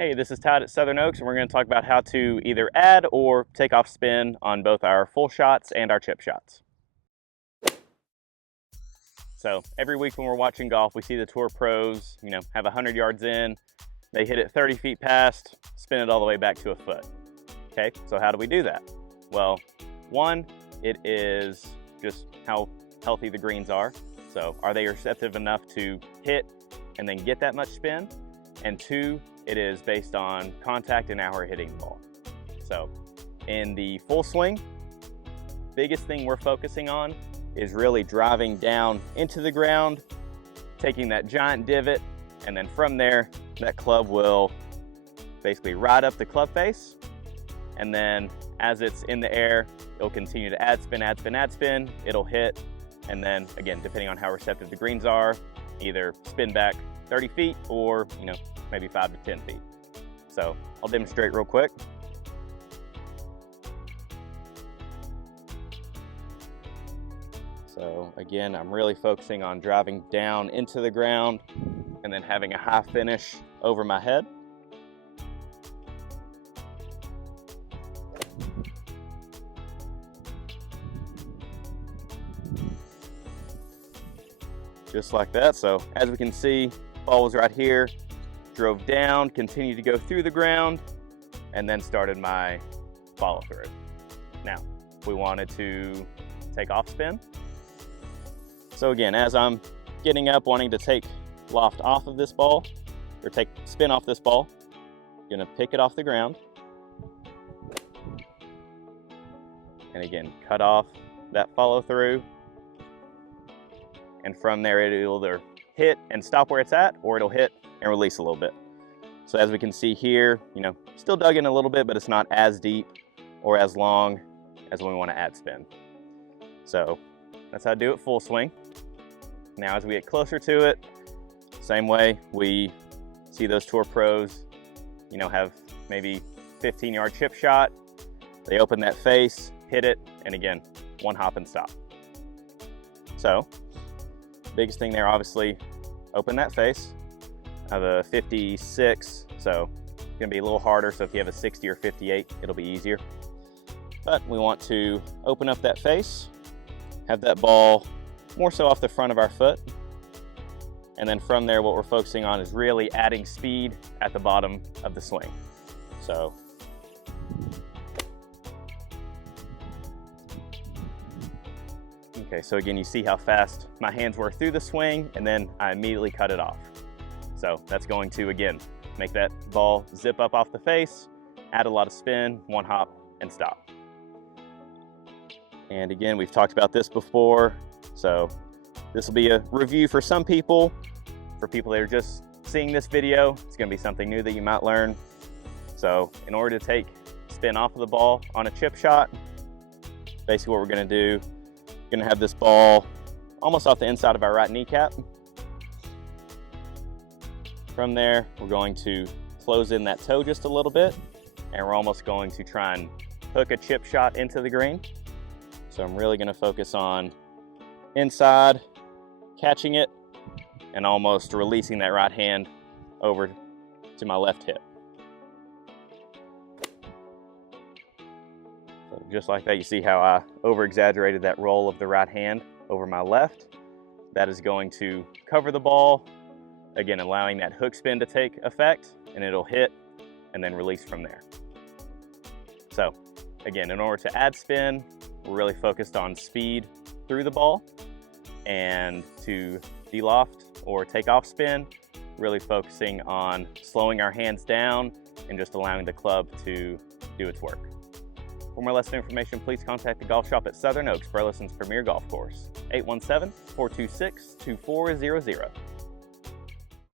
Hey, this is Todd at Southern Oaks, and we're going to talk about how to either add or take off spin on both our full shots and our chip shots. So every week when we're watching golf, we see the tour pros, have 100 yards in, they hit it 30 feet past, spin it all the way back to a foot. Okay, so how do we do that? Well, one, it is just how healthy the greens are. So are they receptive enough to hit and then get that much spin? And two, it is based on contact and how we're hitting the ball. So in the full swing, biggest thing we're focusing on is really driving down into the ground, taking that giant divot, and then from there, that club will basically ride up the club face. And then as it's in the air, it'll continue to add spin, add spin, add spin. It'll hit. And then again, depending on how receptive the greens are, either spin back 30 feet or, maybe 5 to 10 feet. So I'll demonstrate real quick. So again, I'm really focusing on driving down into the ground and then having a high finish over my head. Just like that. So as we can see, ball was right here, drove down, continued to go through the ground, and then started my follow through. Now, if we wanted to take off spin. So again, as I'm getting up, wanting to take loft off of this ball, or take spin off this ball, I'm gonna pick it off the ground. And again, cut off that follow through. And from there, it'll either hit and stop where it's at, or it'll hit and release a little bit. So as we can see here, still dug in a little bit, but it's not as deep or as long as when we want to add spin. So that's how I do it full swing. Now as we get closer to it, same way, we see those tour pros, have maybe 15-yard chip shot. They open that face, hit it, and again, one hop and stop. So biggest thing there, obviously, open that face. I have a 56, so it's gonna be a little harder. So if you have a 60 or 58, it'll be easier. But we want to open up that face, have that ball more so off the front of our foot. And then from there, what we're focusing on is really adding speed at the bottom of the swing. So okay, so again, you see how fast my hands were through the swing, and then I immediately cut it off. So that's going to, again, make that ball zip up off the face, add a lot of spin, one hop, and stop. And again, we've talked about this before, so this will be a review for some people. For people that are just seeing this video, it's gonna be something new that you might learn. So in order to take spin off of the ball on a chip shot, basically what we're gonna do, gonna have this ball almost off the inside of our right kneecap. From there, we're going to close in that toe just a little bit, and we're almost going to try and hook a chip shot into the green. So I'm really gonna focus on inside, catching it, and almost releasing that right hand over to my left hip. So just like that, you see how I over-exaggerated that roll of the right hand over my left. That is going to cover the ball, again, allowing that hook spin to take effect, and it'll hit and then release from there. So again, in order to add spin, we're really focused on speed through the ball, and to de-loft or take off spin, really focusing on slowing our hands down and just allowing the club to do its work. For more lesson information, please contact the golf shop at Southern Oaks, Burleson's premier golf course, 817-426-2400.